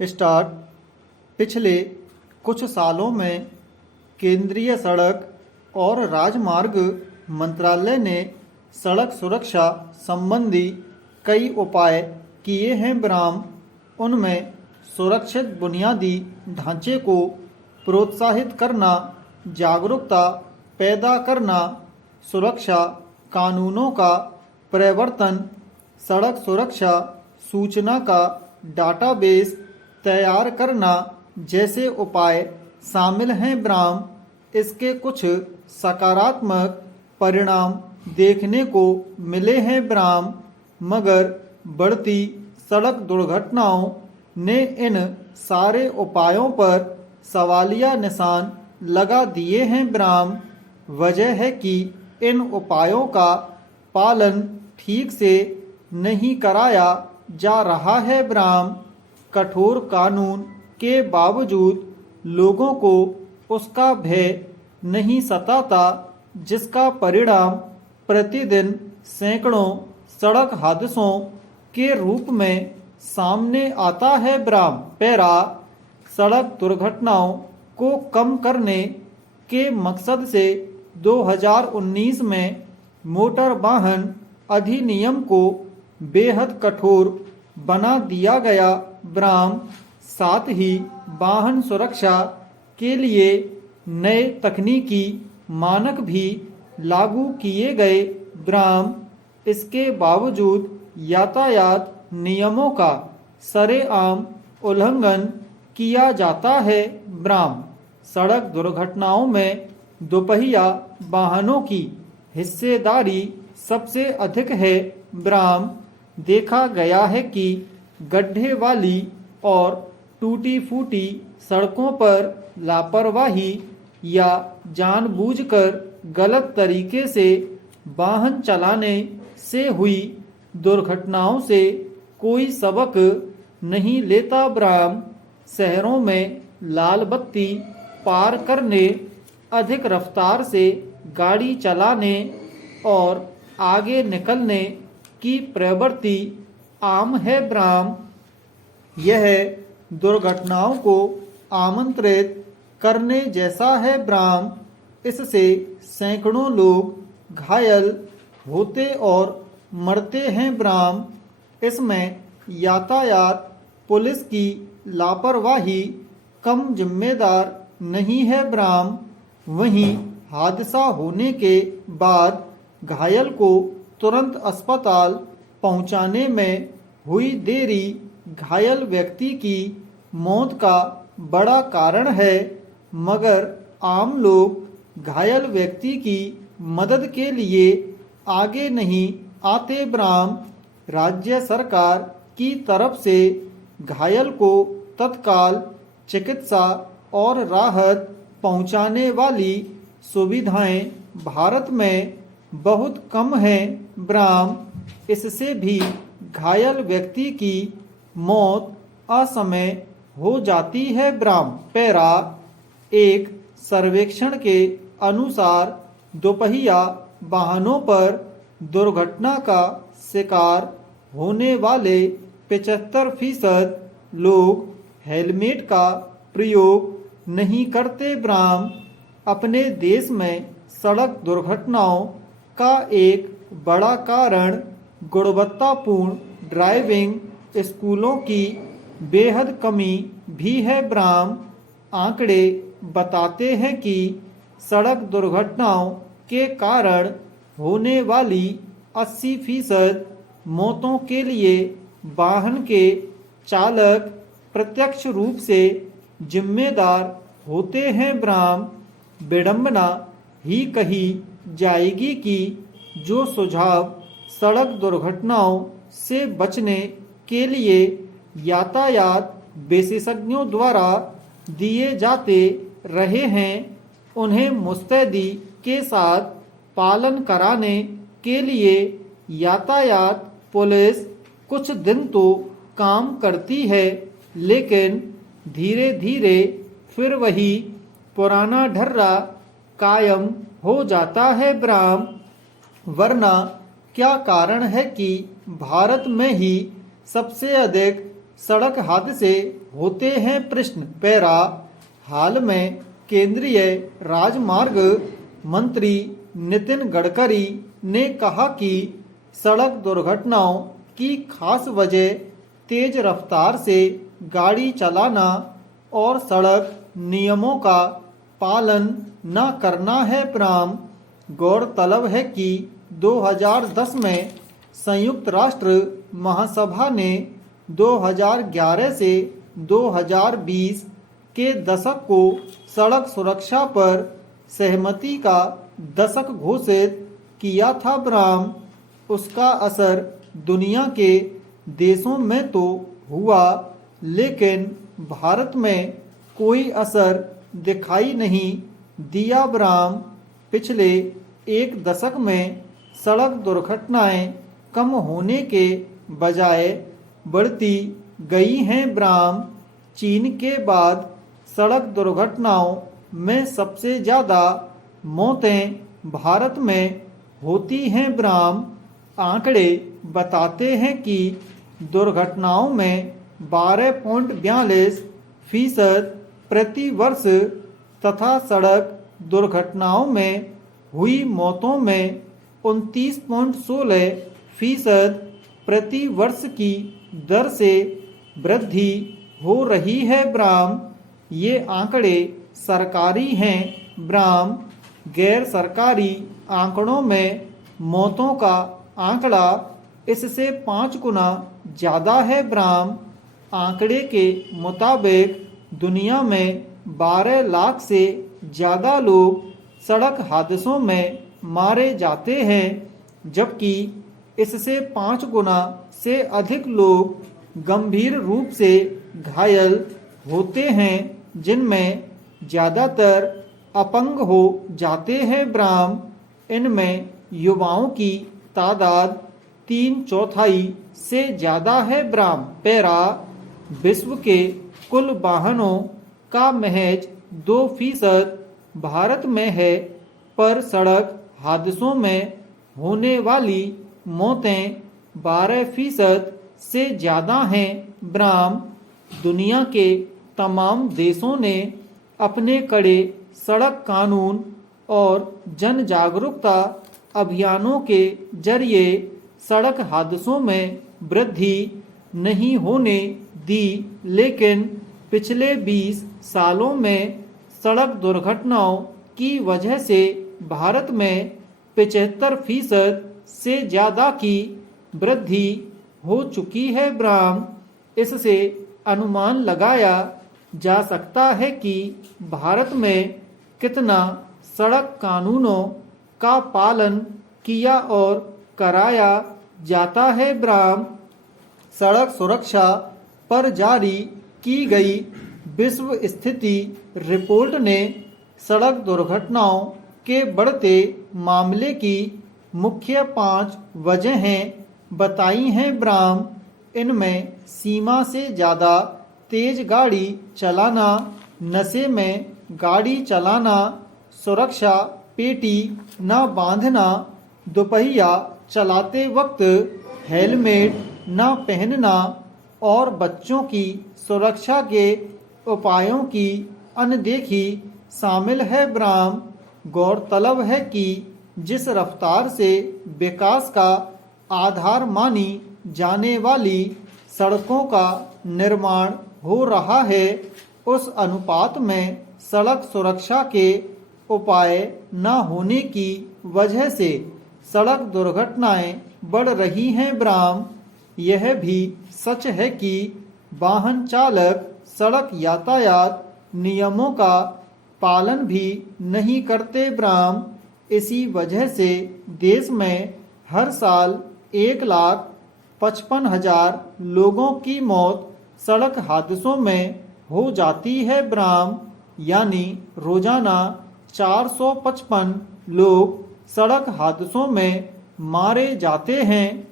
Start. पिछले कुछ सालों में केंद्रीय सड़क और राजमार्ग मंत्रालय ने सड़क सुरक्षा संबंधी कई उपाय किए हैं ब्राह्म। उनमें सुरक्षित बुनियादी ढांचे को प्रोत्साहित करना, जागरूकता पैदा करना, सुरक्षा कानूनों का प्रवर्तन, सड़क सुरक्षा सूचना का डाटाबेस तैयार करना जैसे उपाय शामिल हैं ब्राह्म। इसके कुछ सकारात्मक परिणाम देखने को मिले हैं ब्राह्म, मगर बढ़ती सड़क दुर्घटनाओं ने इन सारे उपायों पर सवालिया निशान लगा दिए हैं ब्राह्म। वजह है कि इन उपायों का पालन ठीक से नहीं कराया जा रहा है ब्राह्म। कठोर कानून के बावजूद लोगों को उसका भय नहीं सताता, जिसका परिणाम प्रतिदिन सैकड़ों सड़क हादसों के रूप में सामने आता है ब्राह्म। पैरा, सड़क दुर्घटनाओं को कम करने के मकसद से 2019 में मोटर वाहन अधिनियम को बेहद कठोर बना दिया गया ब्राह्म। साथ ही वाहन सुरक्षा के लिए नए तकनीकी मानक भी लागू किए गए ब्राह्म। इसके बावजूद यातायात नियमों का सरेआम उल्लंघन किया जाता है ब्राह्म। सड़क दुर्घटनाओं में दोपहिया वाहनों की हिस्सेदारी सबसे अधिक है ब्राह्म। देखा गया है कि गड्ढे वाली और टूटी फूटी सड़कों पर लापरवाही या जानबूझकर गलत तरीके से वाहन चलाने से हुई दुर्घटनाओं से कोई सबक नहीं लेता ब्राह्म। शहरों में लाल बत्ती पार करने, अधिक रफ्तार से गाड़ी चलाने और आगे निकलने की प्रवृत्ति आम है ब्राह्म। यह दुर्घटनाओं को आमंत्रित करने जैसा है ब्राह्म। इससे सैकड़ों लोग घायल होते और मरते हैं ब्राह्म। इसमें यातायात पुलिस की लापरवाही कम जिम्मेदार नहीं है ब्राह्म। वहीं हादसा होने के बाद घायल को तुरंत अस्पताल पहुंचाने में हुई देरी घायल व्यक्ति की मौत का बड़ा कारण है, मगर आम लोग घायल व्यक्ति की मदद के लिए आगे नहीं आते ब्राह्म। राज्य सरकार की तरफ से घायल को तत्काल चिकित्सा और राहत पहुंचाने वाली सुविधाएं भारत में बहुत कम हैं ब्राह्म। इससे भी घायल व्यक्ति की मौत असमय हो जाती है ब्राह्म। पैरा, एक सर्वेक्षण के अनुसार दोपहिया वाहनों पर दुर्घटना का शिकार होने वाले 75% लोग हेलमेट का प्रयोग नहीं करते ब्राह्म। अपने देश में सड़क दुर्घटनाओं का एक बड़ा कारण गुणवत्तापूर्ण ड्राइविंग स्कूलों की बेहद कमी भी है ब्राह्म। आंकड़े बताते हैं कि सड़क दुर्घटनाओं के कारण होने वाली 80% मौतों के लिए वाहन के चालक प्रत्यक्ष रूप से जिम्मेदार होते हैं ब्राह्म। विडंबना ही कही जाएगी कि जो सुझाव सड़क दुर्घटनाओं से बचने के लिए यातायात विशेषज्ञों द्वारा दिए जाते रहे हैं, उन्हें मुस्तैदी के साथ पालन कराने के लिए यातायात पुलिस कुछ दिन तो काम करती है, लेकिन धीरे धीरे फिर वही पुराना ढर्रा कायम हो जाता है ब्राह्म। वरना क्या कारण है कि भारत में ही सबसे अधिक सड़क हादसे होते हैं प्रश्न पैरा। हाल में केंद्रीय राजमार्ग मंत्री नितिन गडकरी ने कहा कि सड़क दुर्घटनाओं की खास वजह तेज रफ्तार से गाड़ी चलाना और सड़क नियमों का पालन न करना है। गौरतलब है कि 2010 में संयुक्त राष्ट्र महासभा ने 2011 से 2020 के दशक को सड़क सुरक्षा पर सहमति का दशक घोषित किया था। उसका असर दुनिया के देशों में तो हुआ, लेकिन भारत में कोई असर दिखाई नहीं दिया। पिछले एक दशक में सड़क दुर्घटनाएं कम होने के बजाय बढ़ती गई हैं। चीन के बाद सड़क दुर्घटनाओं में सबसे ज़्यादा मौतें भारत में होती हैं। आंकड़े बताते हैं कि दुर्घटनाओं में 12.42% प्रति वर्ष तथा सड़क दुर्घटनाओं में हुई मौतों में 29.16% प्रति वर्ष की दर से वृद्धि हो रही है। ये आंकड़े सरकारी हैं। गैर सरकारी आंकड़ों में मौतों का आंकड़ा इससे 5 गुना ज़्यादा है। आंकड़े के मुताबिक दुनिया में 12 लाख से ज़्यादा लोग सड़क हादसों में मारे जाते हैं, जबकि इससे 5 गुना से अधिक लोग गंभीर रूप से घायल होते हैं, जिनमें ज़्यादातर अपंग हो जाते हैं। इनमें युवाओं की तादाद 3/4 से ज़्यादा है। पैरा विश्व के कुल वाहनों का महज 2% भारत में है, पर सड़क हादसों में होने वाली मौतें 12% से ज़्यादा हैं। दुनिया के तमाम देशों ने अपने कड़े सड़क कानून और जन जागरूकता अभियानों के जरिए सड़क हादसों में वृद्धि नहीं होने दी, लेकिन पिछले 20 सालों में सड़क दुर्घटनाओं की वजह से भारत में 75% से ज़्यादा की वृद्धि हो चुकी है। इससे अनुमान लगाया जा सकता है कि भारत में कितना सड़क कानूनों का पालन किया और कराया जाता है। सड़क सुरक्षा पर जारी की गई विश्व स्थिति रिपोर्ट ने सड़क दुर्घटनाओं के बढ़ते मामले की मुख्य 5 वजहें बताई हैं। इनमें सीमा से ज़्यादा तेज गाड़ी चलाना, नशे में गाड़ी चलाना, सुरक्षा पेटी न बांधना, दोपहिया चलाते वक्त हेलमेट न पहनना और बच्चों की सुरक्षा के उपायों की अनदेखी शामिल है। गौरतलब है कि जिस रफ्तार से विकास का आधार मानी जाने वाली सड़कों का निर्माण हो रहा है, उस अनुपात में सड़क सुरक्षा के उपाय न होने की वजह से सड़क दुर्घटनाएं बढ़ रही हैं। यह भी सच है कि वाहन चालक सड़क यातायात नियमों का पालन भी नहीं करते। इसी वजह से देश में हर साल 1,55,000 लोगों की मौत सड़क हादसों में हो जाती है। यानी रोजाना 455 लोग सड़क हादसों में मारे जाते हैं।